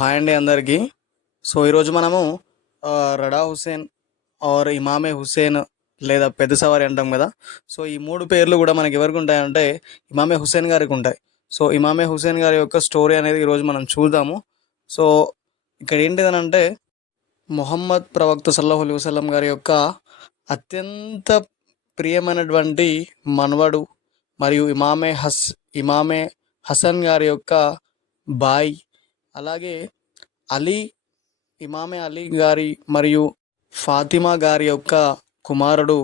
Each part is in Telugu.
హాయ్ అండి అందరికీ. ఈరోజు మనము రడా హుసేన్ ఆర్ ఇమామే హుసేన్ లేదా పెద్ద సవారి అంటాం కదా. ఈ 3 పేర్లు కూడా మనకి ఎవరికి ఉంటాయంటే ఇమామే హుసేన్ గారికి ఉంటాయి. ఇమామే హుసేన్ గారి యొక్క స్టోరీ అనేది ఈరోజు మనం చూద్దాము. సో, ఇక్కడ ఏంటిదనంటే మొహమ్మద్ ప్రవక్త సల్లల్లాహు అలైహి వసల్లం గారి యొక్క అత్యంత ప్రియమైనటువంటి మనవడు మరియు ఇమామే హసన్ గారి యొక్క బాయ్. అలాగే అలీ ఇమామే అలీ గారి మరియు ఫాతిమా గారి యొక్క కుమారుడు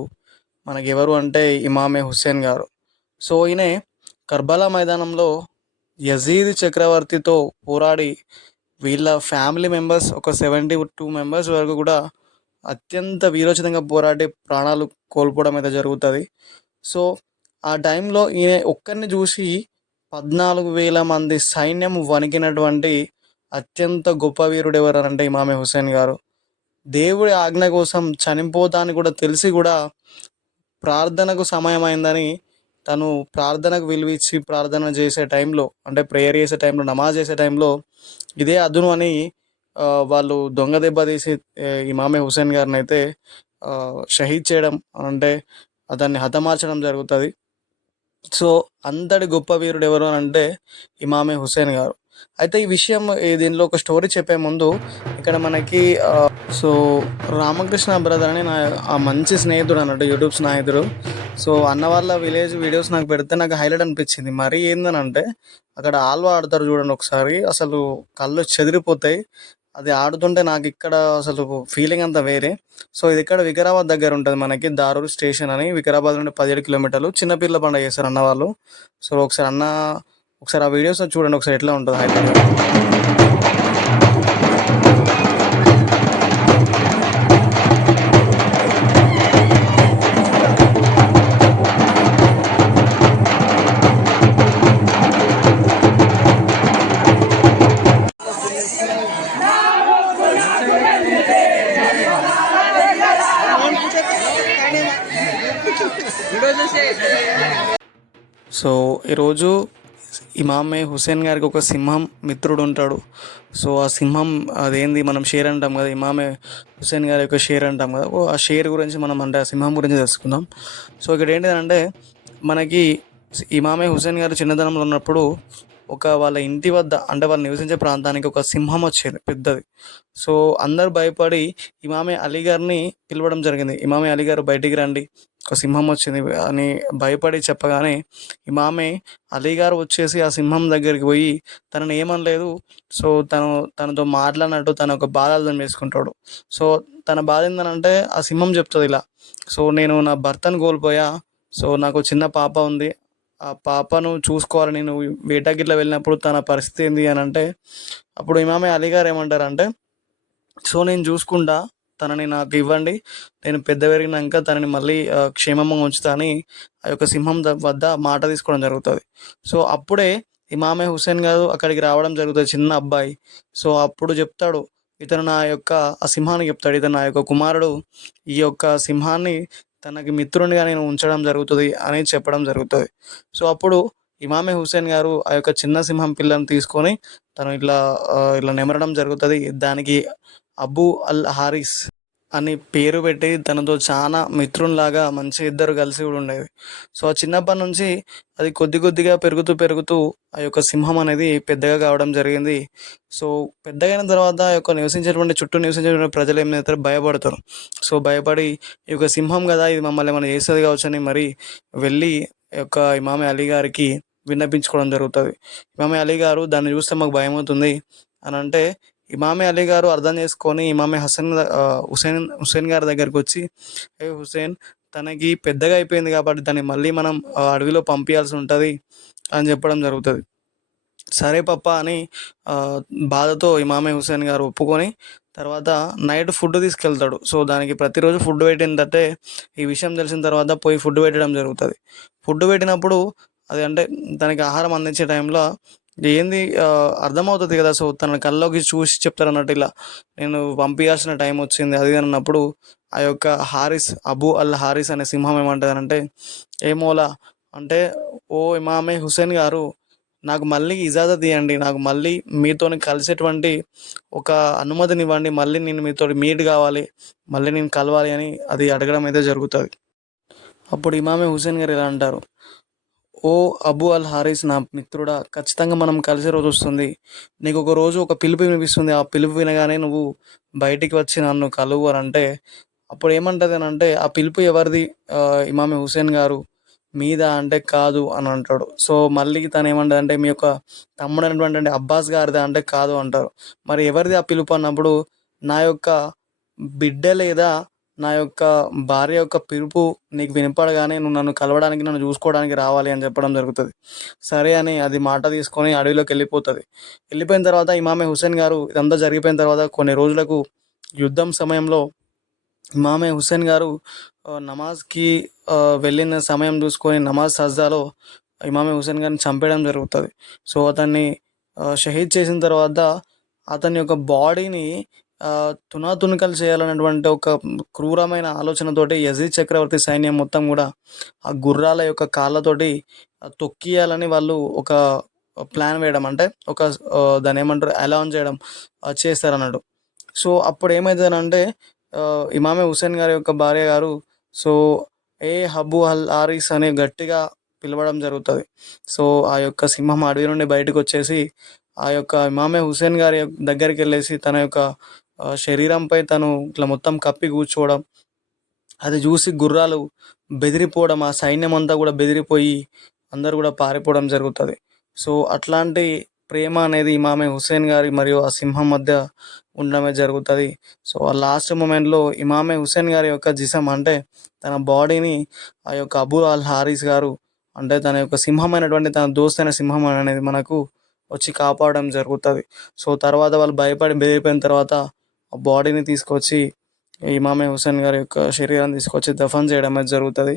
మనకెవరు అంటే ఇమామే హుస్సేన్ గారు. ఈయన కర్బలా మైదానంలో యజీద్ చక్రవర్తితో పోరాడి వీళ్ళ ఫ్యామిలీ మెంబర్స్ ఒక 72 మెంబర్స్ వరకు కూడా అత్యంత వీరోచితంగా పోరాడి ప్రాణాలు కోల్పోవడం అయితే జరుగుతుంది. సో ఆ టైంలో ఈయన ఒక్కరిని చూసి 14,000 మంది సైన్యం వణికినటువంటి అత్యంత గొప్ప వీరుడు ఎవరంటే ఇమామే హుస్సేన్ గారు. దేవుడి ఆజ్ఞ కోసం చనిపోతాని కూడా తెలిసి కూడా ప్రార్థనకు సమయం అయిందని తను ప్రార్థనకు విలువిచ్చి ప్రార్థన చేసే టైంలో, అంటే ప్రేయర్ చేసే టైంలో, నమాజ్ చేసే టైంలో ఇదే అదును అని వాళ్ళు దొంగ దెబ్బ తీసి ఇమామే హుస్సేన్ గారిని అయితే షహీద్ చేయడం, అంటే అతన్ని హతమార్చడం జరుగుతుంది. అంతటి గొప్ప వీరుడు ఎవరు అంటే ఇమామే హుస్సేన్ గారు. అయితే ఈ విషయం దీనిలో ఒక స్టోరీ చెప్పే ముందు ఇక్కడ మనకి సో రామకృష్ణ బ్రదర్ అని ఆ మంచి స్నేహితుడు అన్నట్టు, యూట్యూబ్ స్నేహితుడు. అన్న వాళ్ళ విలేజ్ వీడియోస్ నాకు పెడితే నాకు హైలైట్ అనిపించింది. మరీ ఏందనంటే అక్కడ ఆల్వా ఆడతారు చూడండి ఒకసారి, అసలు కళ్ళు చెదిరిపోతాయి. అది ఆడుతుంటే నాకు ఇక్కడ అసలు ఫీలింగ్ అంతా వేరే. ఇది ఇక్కడ వికారాబాద్ దగ్గర ఉంటుంది మనకి, దారూర్ స్టేషన్ అని. వికారాబాద్ నుండి 17 కిలోమీటర్లు. చిన్నపిల్ల పండుగ చేస్తారు అన్న వాళ్ళు. ఒకసారి ఆ వీడియోస్ చూడండి ఒకసారి ఎట్లా ఉంటుంది హైలైట్. ఈరోజు ఇమామే హుస్సేన్ గారికి ఒక సింహం మిత్రుడు ఉంటాడు. ఆ సింహం అదేంది మనం షేర్ అంటాం కదా, ఇమామే హుస్సేన్ గారి యొక్క షేర్ అంటాం కదా. ఆ షేర్ గురించి మనం, అంటే ఆ సింహం గురించి తెలుసుకుందాం. ఇక్కడ ఏంటిదంటే మనకి ఇమామే హుస్సేన్ గారు చిన్నతనంలో ఉన్నప్పుడు వాళ్ళ ఇంటి వద్ద, అంటే వాళ్ళు నివసించే ప్రాంతానికి ఒక సింహం వచ్చేది పెద్దది. అందరు భయపడి ఇమామే అలీ గారిని పిలవడం జరిగింది. ఇమామే అలీ గారు బయటికి రండి, ఒక సింహం వచ్చింది అని భయపడి చెప్పగానే ఇమామే అలీ గారు వచ్చేసి ఆ సింహం దగ్గరికి పోయి తనని ఏమనలేదు. తనతో మాట్లాడినట్టు తన ఒక బాధ అర్థం చేసుకుంటాడు. తన బాధ ఏంటంటే ఆ సింహం చెప్తుంది ఇలా, నేను నా భర్తను కోల్పోయా, నాకు చిన్న పాప ఉంది, ఆ పాపను చూసుకోవాలి, నేను వేటకి ఇట్లా వెళ్ళినప్పుడు తన పరిస్థితి ఏంది అని అంటే, అప్పుడు ఇమామే అలీ గారు ఏమంటారంటే, నేను చూసుకుంటా, తనని నాకు ఇవ్వండి, నేను పెద్ద పెరిగినాక తనని మళ్ళీ క్షేమంగా ఉంచుతా అని ఆ యొక్క సింహం వద్ద మాట తీసుకోవడం జరుగుతుంది. అప్పుడే ఇమామే హుస్సేన్ గారు అక్కడికి రావడం జరుగుతుంది, చిన్న అబ్బాయి. అప్పుడు చెప్తాడు, ఇతను నా యొక్క ఆ సింహానికి చెప్తాడు, ఇతను నా యొక్క కుమారుడు, ఈ యొక్క సింహాన్ని తనకి మిత్రునిగా నేను ఉంచడం జరుగుతుంది అని చెప్పడం జరుగుతుంది. అప్పుడు ఇమామే హుస్సేన్ గారు ఆ యొక్క చిన్న సింహం పిల్లని తీసుకొని తను ఇట్లా నెమరడం జరుగుతుంది. దానికి అబూ అల్ హారిస్ అని పేరు పెట్టి తనతో చాలా మిత్రునిలాగా మంచి ఇద్దరు కలిసి కూడా ఉండేది. ఆ చిన్నప్పటి నుంచి అది కొద్ది కొద్దిగా పెరుగుతూ పెరుగుతూ ఆ యొక్క సింహం అనేది పెద్దగా కావడం జరిగింది. పెద్దగా అయిన తర్వాత ఆ యొక్క చుట్టూ నివసించేటువంటి ప్రజలు ఏం చేస్తారు, భయపడతారు. భయపడి ఈ యొక్క సింహం కదా, ఇది మమ్మల్ని ఏమైనా చేస్తుంది కావచ్చు అని మరి వెళ్ళి యొక్క ఇమామే అలీ గారికి విన్నపించుకోవడం జరుగుతుంది. ఇమామే అలీ గారు దాన్ని చూస్తే మాకు భయం అవుతుంది అని అంటే, ఇమామే అలీ గారు అర్థం చేసుకొని ఇమామే హుస్సేన్ గారి దగ్గరికి వచ్చి, హుస్సేన్, తనకి పెద్దగా అయిపోయింది కాబట్టి దాన్ని మళ్ళీ మనం అడవిలో పంపించాల్సి ఉంటుంది అని చెప్పడం జరుగుతుంది. సరే పప్ప అని బాధతో ఇమామే హుస్సేన్ గారు ఒప్పుకొని తర్వాత నైట్ ఫుడ్ తీసుకెళ్తాడు. దానికి ప్రతిరోజు ఫుడ్ పెట్టిందంటే ఈ విషయం తెలిసిన తర్వాత పోయి ఫుడ్ పెట్టడం జరుగుతుంది. ఫుడ్ పెట్టినప్పుడు అది, అంటే దానికి ఆహారం అందించే టైంలో ఏంది అర్థమవుతుంది కదా, తన కళ్ళలోకి చూసి చెప్తారు అన్నట్టు, ఇలా నేను పంపించాల్సిన టైం వచ్చింది అది అన్నప్పుడు ఆ యొక్క అబూ అల్ హారిస్ అనే సింహం ఏమంటుందంటే, ఏమోలా అంటే, ఓ ఇమామే హుస్సేన్ గారు, నాకు మళ్ళీ ఇజాజత్ ఇవ్వండి, నాకు మళ్ళీ మీతోని కలిసేటువంటి ఒక అనుమతినివ్వండి, మళ్ళీ నేను మీతోటి మీట్ కావాలి, మళ్ళీ నేను కలవాలి అని అది అడగడం అయితే జరుగుతుంది. అప్పుడు ఇమామే హుసేన్ గారు ఇలా అంటారు, ఓ అబు అల్ హారిస్, నా మిత్రుడా, ఖచ్చితంగా మనం కలిసే రోజు వస్తుంది. నీకు ఒక రోజు ఒక పిలుపు వినిపిస్తుంది, ఆ పిలుపు వినగానే నువ్వు బయటికి వచ్చి నన్ను కలువు అని అంటే, అప్పుడు ఏమంటది అని అంటే, ఆ పిలుపు ఎవరిది ఇమామే హుసేన్ గారు మీద అంటే కాదు అని అంటాడు. సో మళ్ళీ తను ఏమంటది అంటే, మీ యొక్క తమ్ముడు అనేటువంటి అబ్బాస్ గారిదా అంటే కాదు అంటారు. మరి ఎవరిది ఆ పిలుపు అన్నప్పుడు, నా యొక్క బిడ్డ లేదా నా యొక్క భార్య యొక్క పిలుపు నీకు వినపడగానే నువ్వు నన్ను కలవడానికి, నన్ను చూసుకోవడానికి రావాలి అని చెప్పడం జరుగుతుంది. సరే అని అది మాట తీసుకొని అడవిలోకి వెళ్ళిపోతుంది. వెళ్ళిపోయిన తర్వాత ఇమామే హుసేన్ గారు ఇదంతా జరిగిపోయిన తర్వాత కొన్ని రోజులకు యుద్ధం సమయంలో ఇమామే హుసేన్ గారు నమాజ్కి వెళ్ళిన సమయం చూసుకొని నమాజ్ సజ్దాలో ఇమామే హుసేన్ గారిని చంపేయడం జరుగుతుంది. సో అతన్ని షహీద్ చేసిన తర్వాత అతని యొక్క బాడీని తునాతునకలు చేయాలన్నటువంటి ఒక క్రూరమైన ఆలోచనతోటి యజీద్ చక్రవర్తి సైన్యం మొత్తం కూడా ఆ గుర్రాల యొక్క కాళ్ళతోటి తొక్కియాలని వాళ్ళు ఒక ప్లాన్ వేయడం, అంటే ఒక దాన్ని ఏమంటారు, అలౌన్ చేయడం చేస్తారన్నాడు. సో అప్పుడు ఏమవుతుందంటే ఇమామే హుసేన్ గారి యొక్క భార్య గారు సో ఏ హబ్బు అల్ హారిస్ అని గట్టిగా పిలవడం జరుగుతుంది. సో ఆ యొక్క సింహం అడవి నుండి బయటకు వచ్చేసి ఆ యొక్క ఇమామే హుసేన్ గారి దగ్గరికి వెళ్ళేసి తన యొక్క శరీరంపై తను ఇట్లా మొత్తం కప్పి కూర్చోవడం, అది చూసి గుర్రాలు బెదిరిపోవడం, ఆ సైన్యం అంతా కూడా బెదిరిపోయి అందరూ కూడా పారిపోవడం జరుగుతుంది. సో అట్లాంటి ప్రేమ అనేది ఇమామే హుసేన్ గారి మరియు ఆ సింహం మధ్య ఉండడమే జరుగుతుంది. సో ఆ లాస్ట్ మూమెంట్లో ఇమామే హుసేన్ గారి యొక్క జిసం, అంటే తన బాడీని ఆ యొక్క అబూ అల్ హారిస్ గారు, అంటే తన యొక్క సింహం అయినటువంటి తన దోస్తైన సింహం అనేది మనకు వచ్చి కాపాడడం జరుగుతుంది. సో తర్వాత వాళ్ళు భయపడి బెదిరిపోయిన తర్వాత ఆ బాడీని తీసుకొచ్చి ఇమామే హుసేన్ గారి యొక్క శరీరాన్ని తీసుకొచ్చి దఫన్ చేయడం అనేది జరుగుతుంది.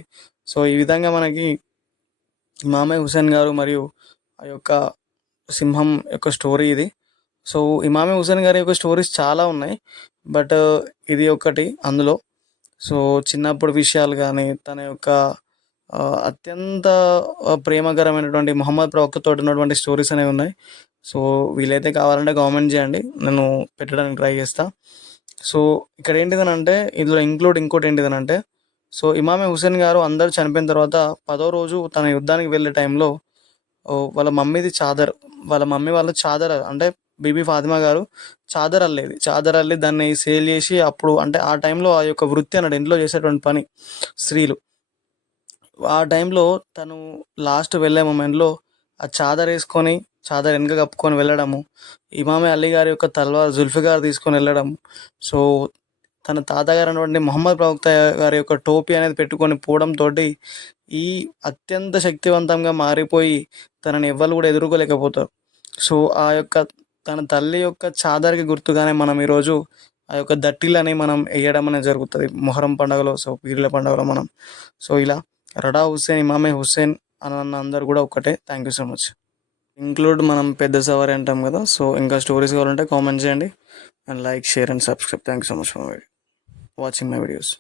సో ఈ విధంగా మనకి ఇమామే హుసేన్ గారు మరియు ఆ యొక్క సింహం యొక్క స్టోరీ ఇది. సో ఇమామే హుసేన్ గారి యొక్క స్టోరీస్ చాలా ఉన్నాయి, బట్ ఇది ఒకటి అందులో. సో చిన్నప్పుడు విషయాలు కానీ, తన యొక్క అత్యంత ప్రేమకరమైనటువంటి మొహమ్మద్ ప్రవక్తతో ఉన్నటువంటి స్టోరీస్ అనేవి ఉన్నాయి. సో వీలైతే కావాలంటే కామెంట్ చేయండి, నేను పెట్టడానికి ట్రై చేస్తా. సో ఇక్కడ ఏంటిదనంటే, ఇందులో ఇంకోటి ఏంటిదనంటే, సో ఇమామే హుసేన్ గారు అందరూ చనిపోయిన తర్వాత 10వ రోజు తన యుద్ధానికి వెళ్ళే టైంలో వాళ్ళ మమ్మీది చాదర్, వాళ్ళ మమ్మీ వాళ్ళ చాదర్, అంటే బీబీ ఫాతిమా గారు చాదర్ అల్లేది. చాదర్ అల్లి దాన్ని సేల్ చేసి, అప్పుడు అంటే ఆ టైంలో ఆ యొక్క వృత్తి అన్నాడు, ఇంట్లో చేసేటువంటి పని స్త్రీలు. ఆ టైంలో తను లాస్ట్ వెళ్ళే మూమెంట్లో ఆ చాదర్ వేసుకొని, చాదర్ వెనక కప్పుకొని వెళ్ళడము, ఇమామే అలీ గారి యొక్క తల్వార్ జుల్ఫికార్ తీసుకొని వెళ్ళడం, సో తన తాతగారు అన్నటువంటి మొహమ్మద్ ప్రవక్త గారి యొక్క టోపీ అనేది పెట్టుకొని పోవడంతో ఈ అత్యంత శక్తివంతంగా మారిపోయి తనని ఎవ్వరు కూడా ఎదుర్కోలేకపోతారు. సో ఆ యొక్క తన తల్లి యొక్క చాదర్కి గుర్తుగానే మనం ఈరోజు ఆ యొక్క దట్టిలని మనం వేయడం అనేది జరుగుతుంది మొహరం పండుగలో, సో పీర్ల పండుగలో మనం. సో ఇలా రడా హుస్సేన్, ఇమామే హుస్సేన్ అన్న అందరు కూడా ఒక్కటే. Thank you so much. Include మనం పెద్ద సవారి అంటాం కదా. సో ఇంకా స్టోరీస్ కావాలంటే కామెంట్ చేయండి, and like, share and subscribe. Thank you so much for watching my videos.